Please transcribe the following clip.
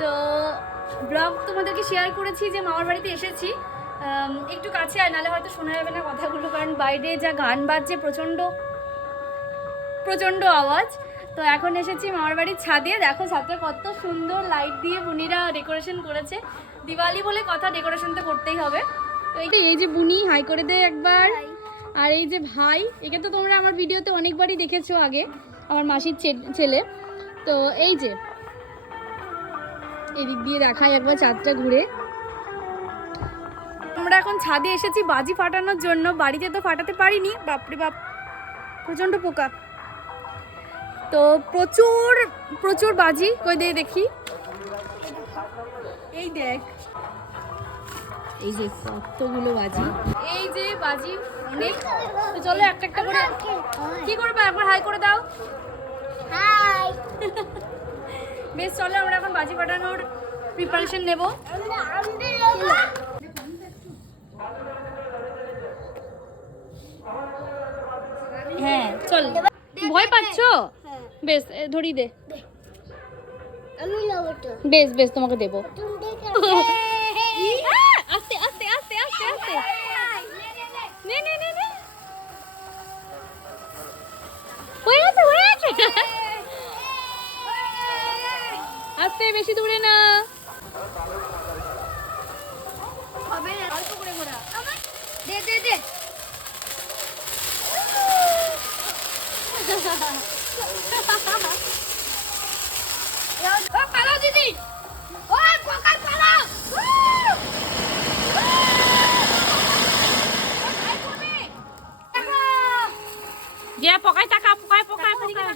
তো ব্লগ তোমাদেরকে শেয়ার করেছি যে মামার বাড়িতে এসেছি, একটু কাছে আর নাহলে হয়তো শোনা যাবে না কথাগুলো, কারণ বাইরে যা গান বাজছে প্রচণ্ড প্রচণ্ড আওয়াজ। তো এখন এসেছি মামার বাড়ির ছাদে। দেখো ছাদটা কত সুন্দর লাইট দিয়ে বুনিরা ডেকোরেশন করেছে। দিওয়ালি বলে কথা, ডেকোরেশন তো করতেই হবে। তো এই যে বুনি হাই করে দে একবার। আর এই যে ভাই, একে তো তোমরা আমার ভিডিওতে অনেকবারই দেখেছো আগে, আমার মাসির ছেলে। তো এই যে এদিক দিয়ে দেখাই একবার চাঁদটা ঘুরে। আমরা এখন ছাদে এসেছি বাজি ফাটানোর জন্য, বাড়িতে তো ফাটাতে পারিনি, বাপরে বাপ প্রচণ্ড পোকা। তো প্রচুর প্রচুর বাজি, কই দিয়ে দেখি, এই দেখ এই যে কতগুলো বাজি, এই যে বাজি অনেক। তো চলো একটা একটা করে, কি করবে একবার হাই করে দাও। হাই। বেশ চলো আমরা এখন বাজি ফাটানোর প্রিপারেশন নেব। হ্যাঁ চল, ভয় পাচ্ছো? বেশ ধরি দে, বেশ বেশ তোমাকে দেবো। আস্তে আস্তে আস্তে আস্তে আস্তে, নে নে নে নে, হয়ে গেছে হয়ে গেছে। আস্তে, বেশি দূরে না। অল্প করে ঘোরা, দে দে দে। পালাও দিদি, ও কোকার পালাও। যে পকাই টাকা, পকাই পকাই পকাই।